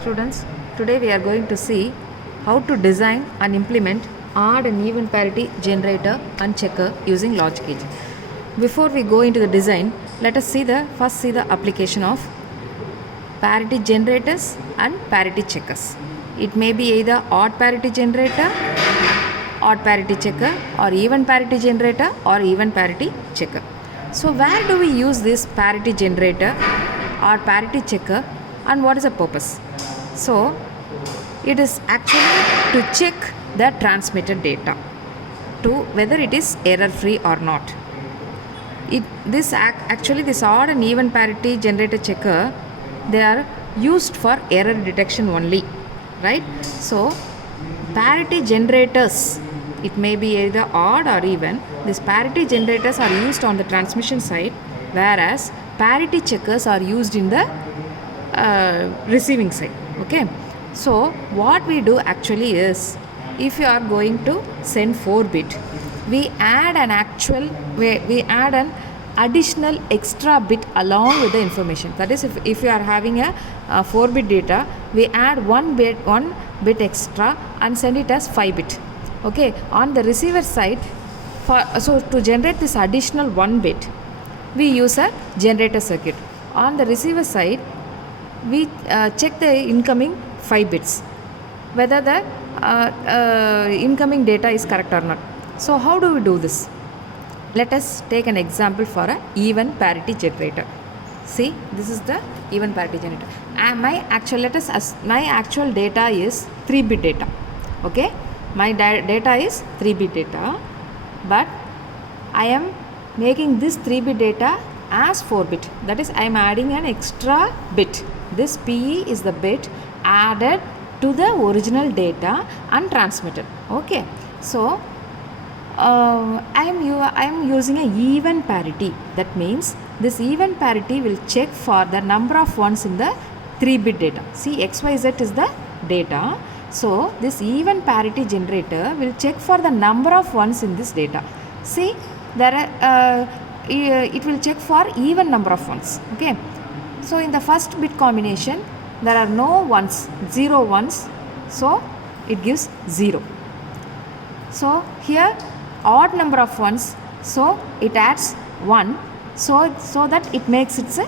Students, today we are going to see how to design and implement odd and even parity generator and checker using logic gate. Before we go into the design, let us first see the application of parity generators and parity checkers. It may be either odd parity generator, odd parity checker, or even parity generator or even parity checker. So where do we use this parity generator or parity checker and what is the purpose? So it is actually to check the transmitted data to whether it is error free or not. This odd and even parity generator checker, they are used for error detection only, right? So parity generators, it may be either odd or even. These parity generators are used on the transmission side, whereas parity checkers are used in the receiving side. Okay, so what we do actually is, if you are going to send 4-bit, we add an additional extra bit along with the information. That is, if you are having a 4-bit data, we add one bit extra and send it as 5-bit. Okay, on the receiver side, so to generate this additional 1 bit, we use a generator circuit. On the receiver side, we check the incoming 5 bits, whether the incoming data is correct or not. So how do we do this? Let us take an example for an even parity generator. See, this is the even parity generator. My actual data is 3-bit data. Okay, my data is 3-bit data, but I am making this 3-bit data as 4-bit. That is, I am adding an extra bit. This PE is the bit added to the original data and transmitted. Okay, so I am using a even parity. That means this even parity will check for the number of ones in the 3-bit data. See, XYZ is the data. So this even parity generator will check for the number of ones in this data. See, it will check for even number of ones. Okay, so in the first bit combination, there are no ones, 0 ones, so it gives 0. So here odd number of ones, so it adds 1, so that it makes it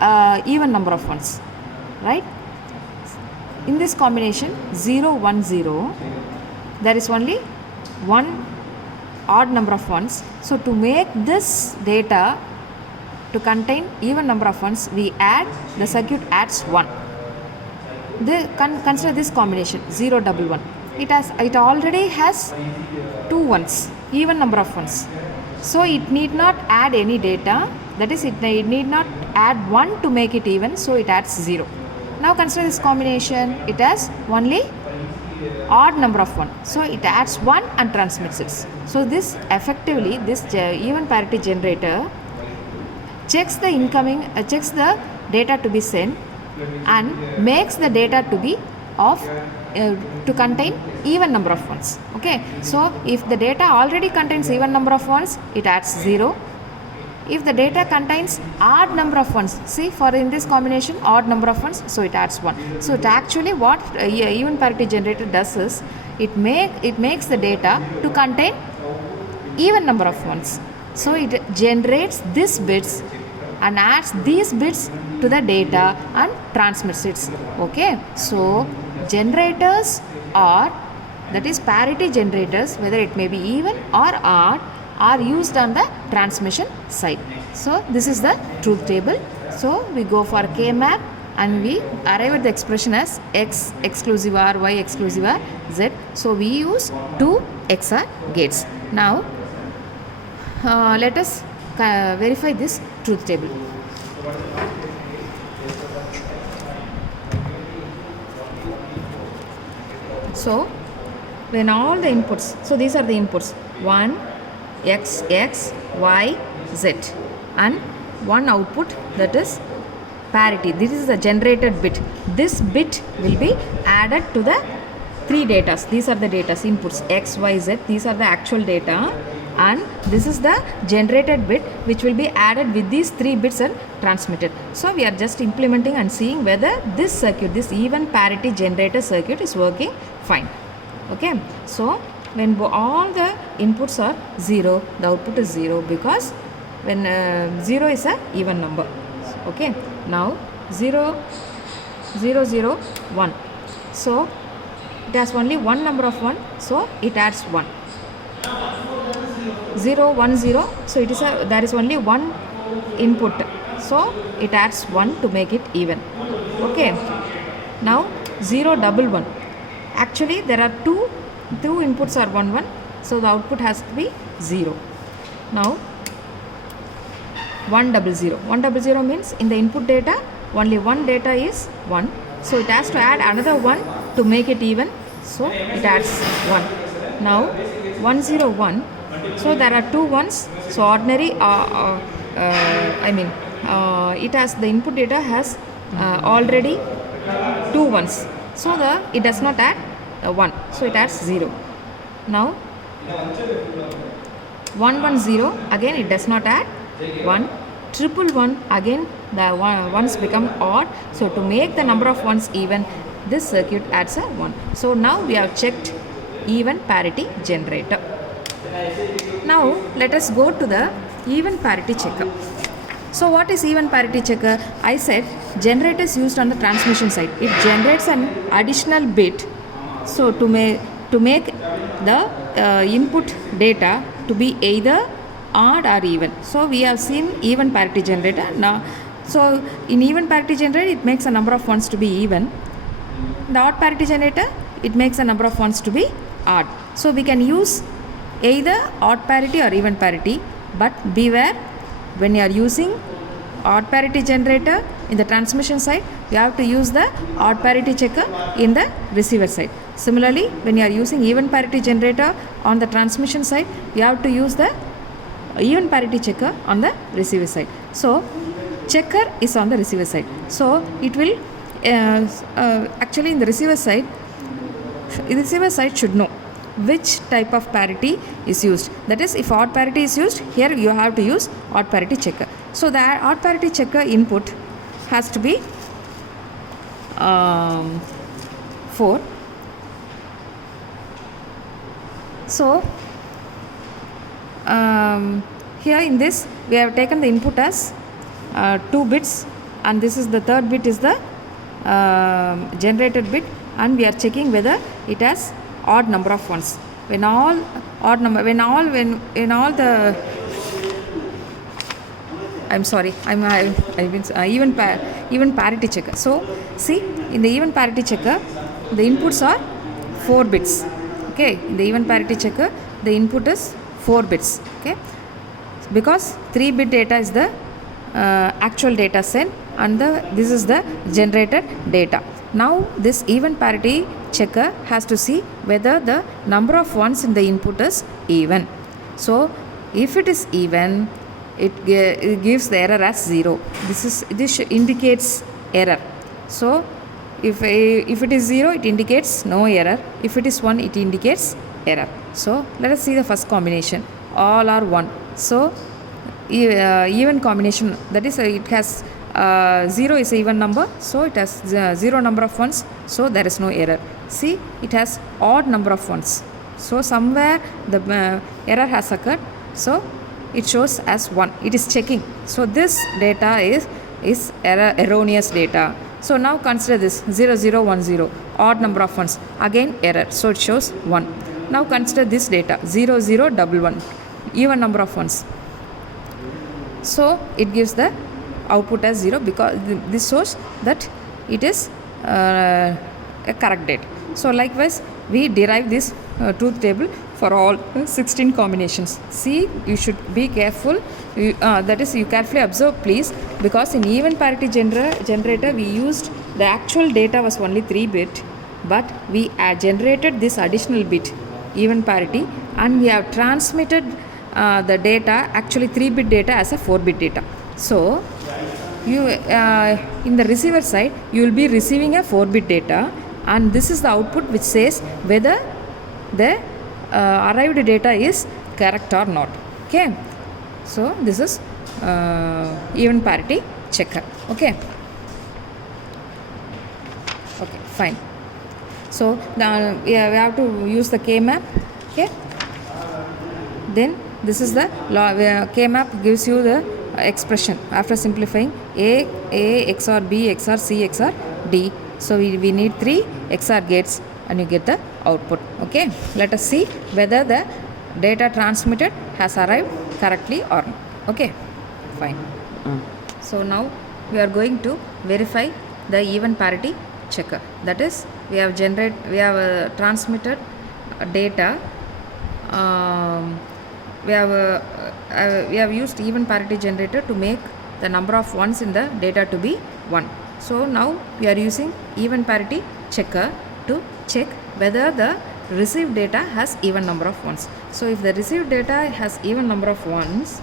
a even number of ones, right? In this combination 0 1 0, there is only one odd number of ones. So to make this data to contain even number of ones, the circuit adds 1. Consider this combination 0 1 1. It already has 2 ones, even number of ones. So it need not add any data. That is, it need not add 1 to make it even. So it adds 0. Now consider this combination. It has only odd number of 1. So it adds 1 and transmits it. So this effectively, this even parity generator checks the data to be sent and makes the data to be to contain even number of ones. Okay, so if the data already contains even number of ones, it adds 0. If the data contains odd number of ones, see, for in this combination odd number of ones, so it adds 1. So it actually, what even parity generator does is, it makes the data to contain even number of ones. So it generates these bits and adds these bits to the data and transmits it. Okay, so generators that is parity generators, whether it may be even or odd, are used on the transmission side. So this is the truth table. So we go for K-map and we arrive at the expression as X exclusive R, Y exclusive R, Z. So we use 2 XOR gates. Now let us verify this truth table. So when all the inputs, so these are the inputs 1, X, X, Y, Z, and one output, that is parity. This is the generated bit. This bit will be added to the 3 datas. These are the datas, inputs X, Y, Z. These are the actual data. and this is the generated bit which will be added with these 3 bits and transmitted. So we are just implementing and seeing whether this circuit, this even parity generator circuit is working fine. Okay, so when all the inputs are 0, the output is 0, because when 0 is a even number. Okay, now 0 0 0 1, so it has only one number of 1, so it adds 1. 0 1 0, so it is there is only one input, so it adds 1 to make it even. Okay, now 0 1 1, actually there are two inputs are 1 1, so the output has to be 0. Now 1 0 1 means in the input data only one data is 1, so it has to add another 1 to make it even, so it adds 1. Now 1 0 1, so there are two ones, so ordinary it has, the input data has already two ones, so it does not add 1, so it adds 0. Now 1 1 0, again it does not add 1. 1 1, again the ones become odd, so to make the number of ones even, this circuit adds a 1. So now we have checked even parity generator. Now let us go to the even parity checker. So what is even parity checker? I said generator is used on the transmission side. It generates an additional bit, so to make the input data to be either odd or even. So we have seen even parity generator. Now, so in even parity generator, it makes a number of ones to be even. The odd parity generator, it makes a number of ones to be odd. So we can use either odd parity or even parity, but beware, when you are using odd parity generator in the transmission side, you have to use the odd parity checker in the receiver side. Similarly, when you are using even parity generator on the transmission side, you have to use the even parity checker on the receiver side. So checker is on the receiver side, so it will actually in the receiver side should know which type of parity is used. That is, if odd parity is used, here you have to use odd parity checker. So the odd parity checker input has to be 4. So here in this we have taken the input as 2 bits, and this is the third bit is the generated bit, and we are checking whether it has odd number of ones. When all odd number, when all the even parity checker. So see, in the even parity checker, the inputs are 4 bits. Okay, in the even parity checker, the input is 4 bits. Okay, because 3-bit data is the actual data set, and this is the generated data. Now this even parity checker has to see whether the number of ones in the input is even. So if it is even, it gives the error as 0. This indicates error. So if it is 0, it indicates no error. If it is 1, it indicates error. So let us see the first combination. All are 1. So even combination, that is it has 0 is an even number, so it has 0 number of ones, so there is no error. See, it has odd number of ones, so somewhere the error has occurred, so it shows as 1. It is checking. So this data is erroneous data. So now consider this 0 0 1 0, odd number of ones, again error, so it shows 1. Now consider this data 0 0 1 1, even number of ones, so it gives the output as 0, because this shows that it is a correct date. So likewise we derive this truth table for all 16 combinations. See, you should be careful, that is, you carefully observe please, because in even parity generator we used the actual data was only 3-bit, but we generated this additional bit even parity, and we have transmitted the data, actually 3-bit data, as a 4-bit data. So you in the receiver side you will be receiving a 4-bit data, and this is the output which says whether the arrived data is correct or not. Okay, so this is even parity checker. Okay, fine. So now we have to use the K map. Okay, then this is the law where K map gives you the expression after simplifying a XOR b XOR c XOR d. So we need 3 XOR gates and you get the output. Okay, let us see whether the data transmitted has arrived correctly or not. Okay, fine. So now we are going to verify the even parity checker. That is, we have transmitted data. We have used even parity generator to make the number of ones in the data to be 1. So now we are using even parity checker to check whether the received data has even number of ones. So if the received data has even number of ones,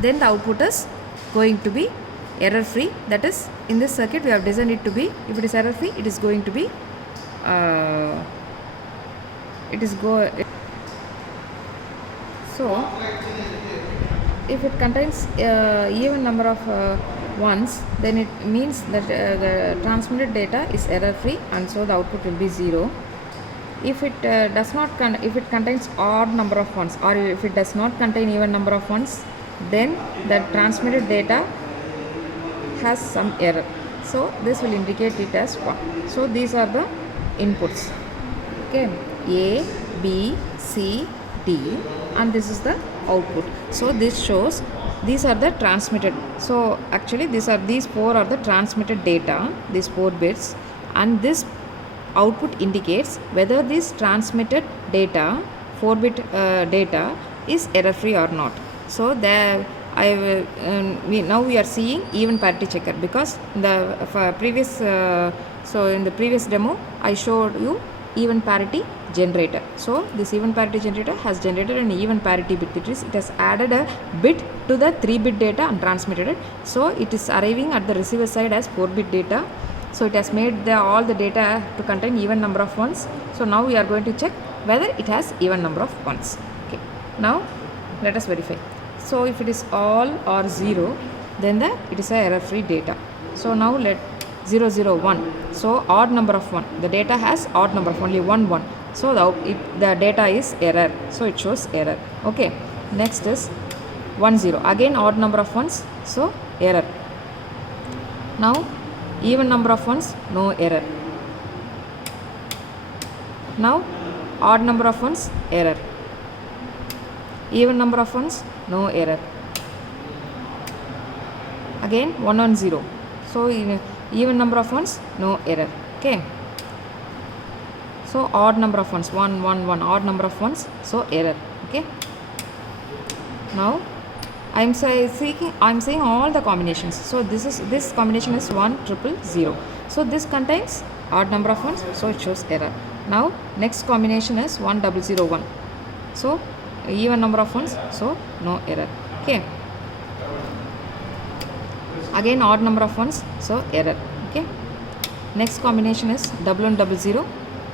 then the output is going to be error free. That is, in this circuit we have designed it to be, if it is error free, it is going to be so if it contains even number of ones, then it means that the transmitted data is error free, and so the output will be 0. If it does not if it contains odd number of ones, or if it does not contain even number of ones, then the transmitted data has some error. So this will indicate it as 1. So these are the inputs. Okay, A, B, C, D, and this is the output. So this shows these are the transmitted. So actually these 4 are the transmitted data, these 4 bits, and this output indicates whether this transmitted data, 4-bit data, is error free or not. So there now we are seeing even parity checker, because the previous so in the previous demo I showed you even parity generator. So this even parity generator has generated an even parity bit. It has added a bit to the 3-bit data and transmitted it. So it is arriving at the receiver side as 4-bit data. So it has made all the data to contain even number of ones. So now we are going to check whether it has even number of ones. Okay, now let us verify. So if it is all or 0, then it is a error free data. So now let 0 0 1, so odd number of 1, the data has odd number of only 1 1, so the data is error, so it shows error. Okay, next is 1 0, again odd number of ones, so error. Now even number of ones, no error. Now odd number of ones, error. Even number of ones, no error. Again 1 1 0, so even number of ones, no error. Okay, so odd number of ones, 1 1 1, odd number of ones, so error. Okay, now I am saying all the combinations. So this combination is 1 0 0 0. So this contains odd number of ones, so it shows error. Now next combination is 1 0 0 1. So even number of ones, so no error. Okay, again odd number of ones, so error. Okay, next combination is 1 1 0 0,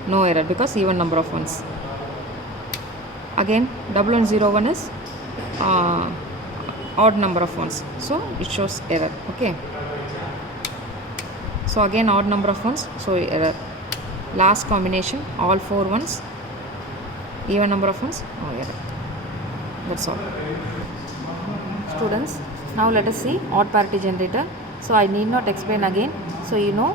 no error because even number of ones. Again 1 1 0 1 is odd number of ones, so it shows error. Okay, so again odd number of ones, so error. Last combination, all 4 ones, even number of ones, no error. That's all. Students, now let us see odd parity generator. So I need not explain again. So you know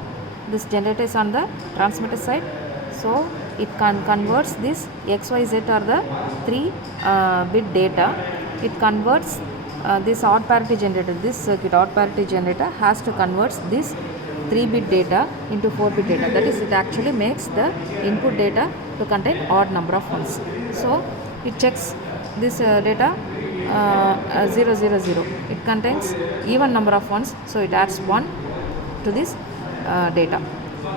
this generator is on the transmitter side, so it converts this XYZ or the 3-bit data. It converts this odd parity generator, this circuit odd parity generator has to convert this 3-bit data into 4-bit data. That is, it actually makes the input data to contain odd number of ones. So it checks this data 0 0 0. It contains even number of ones, so it adds 1 to this data.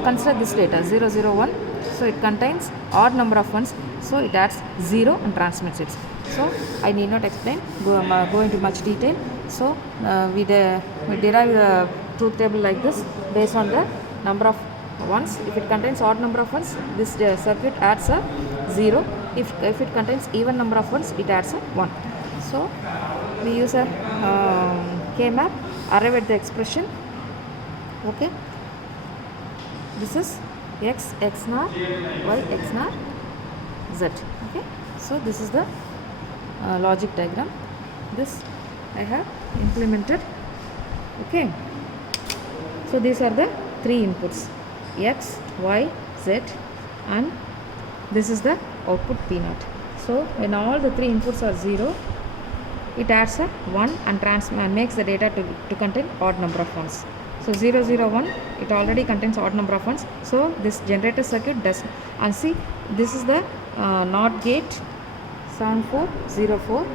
Consider this data 0 0 1. So it contains odd number of ones, so it adds 0 and transmits it. So I need not explain, go into much detail. So we derive the truth table like this based on the number of ones. If it contains odd number of ones, this circuit adds a 0. If it contains even number of ones, it adds a 1. So we use a K-map, arrive at the expression. Okay, this is x nar, y x nar, z. Okay, so this is the logic diagram. This I have implemented. Okay, so these are the 3 inputs, x, y, z, and this is the output P naught. So when all the 3 inputs are 0, it adds a 1 and makes the data to contain odd number of ones. So 0, 0, 1, it already contains odd number of ones. So this generator circuit does, and see, this is the NOT gate 7404,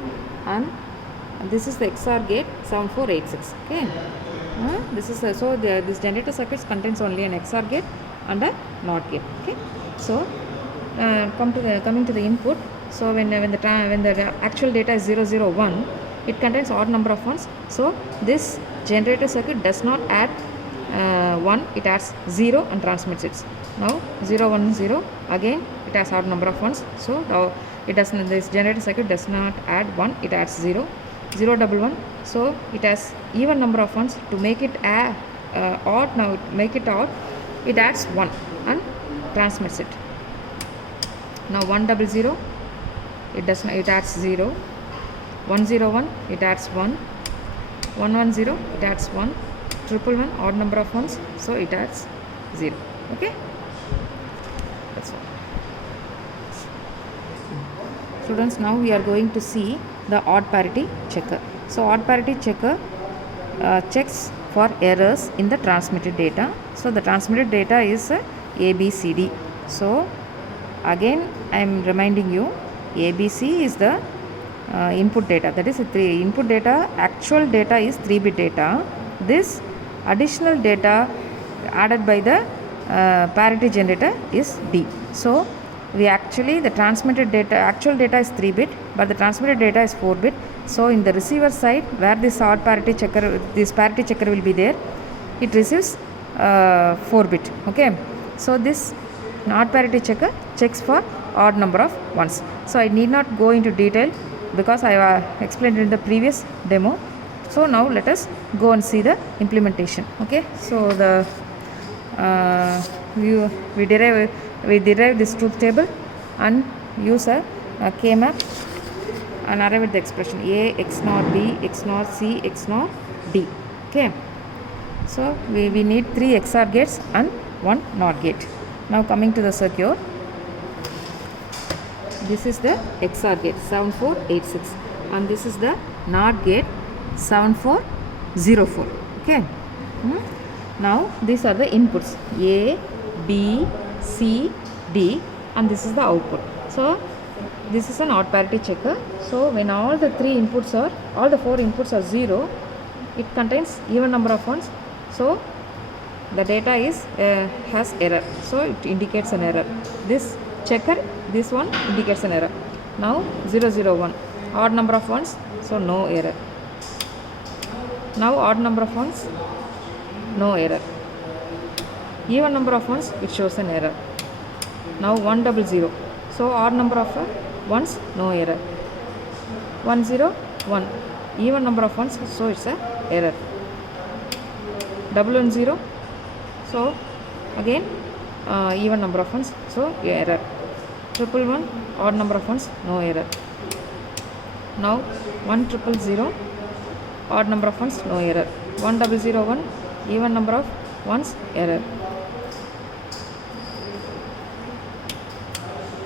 and this is the XOR gate 7486. Okay, this is this generator circuit contains only an XOR gate and a NOT gate. Okay, so coming to the input. So when the actual data is 0, 0, 1, it contains odd number of ones. So this generator circuit does not add 1, it adds 0 and transmits it. Now 0, 1, 0, again it has odd number of ones. So now this generator circuit does not add 1, it adds 0, 0, 1, 1. So it has even number of ones. To make it odd, now make it odd, it adds 1 and transmits it. Now 1, 0, 0, it adds 0, 1, 0, 1, it adds 1, 1, 1, 0, it adds 1, 1, 1, odd number of ones, so it adds 0. Okay, that's all. Students, now we are going to see the odd parity checker. So odd parity checker checks for errors in the transmitted data. So the transmitted data is ABCD. So again I am reminding you, ABC is the input data, that is input data. Actual data is 3-bit data. This additional data added by the parity generator is D. So we actually, the transmitted data, actual data is 3-bit, but the transmitted data is 4-bit. So in the receiver side, where this odd parity checker, this parity checker will be there, it receives 4-bit. Okay, so this odd parity checker checks for odd number of ones. So I need not go into detail because I explained in the previous demo. So now let us go and see the implementation. Okay, so the we derive this truth table and use a K-map and arrive at the expression A x nor B x nor C x nor D. Okay, so we need 3 XOR gates and 1 NOT gate. Now coming to the circuit, this is the XOR gate 7486 and this is the NOT gate 7404. Okay, now these are the inputs A, B, C, D, and this is the output. So this is an odd parity checker. So when all the 4 inputs are 0, it contains even number of ones. So the data is has error, so it indicates an error. This checker, this one indicates an error. Now 0, 0, 1, odd number of ones, so no error. Now odd number of ones, no error. Even number of ones, it shows an error. Now 1, 0, 0, so odd number of ones, no error. 1, 0, 1, even number of ones, so it's a error. 1, 1, 0, so again even number of ones, so error. 1, 1, odd number of ones, no error. Now 1, 0, 0, odd number of ones, no error. 1, 0, 0, 1, even number of ones, error.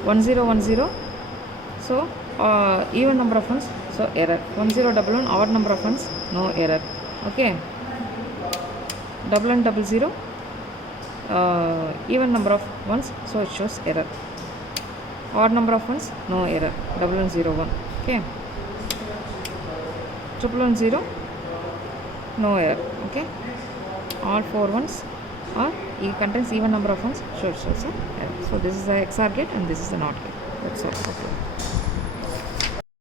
1, 0, 1, 0, so even number of ones, so error. 1, 0, 1, 1, odd number of ones, no error. Okay, 1, 0, 0, even number of ones, so it shows error. Odd number of ones, no error. 1, 0, 1. Okay, 1, 0, no error. Okay, all 4 ones are contains even number of ones, so it shows error. So this is the XOR gate and this is the NOT gate. That's all. Okay.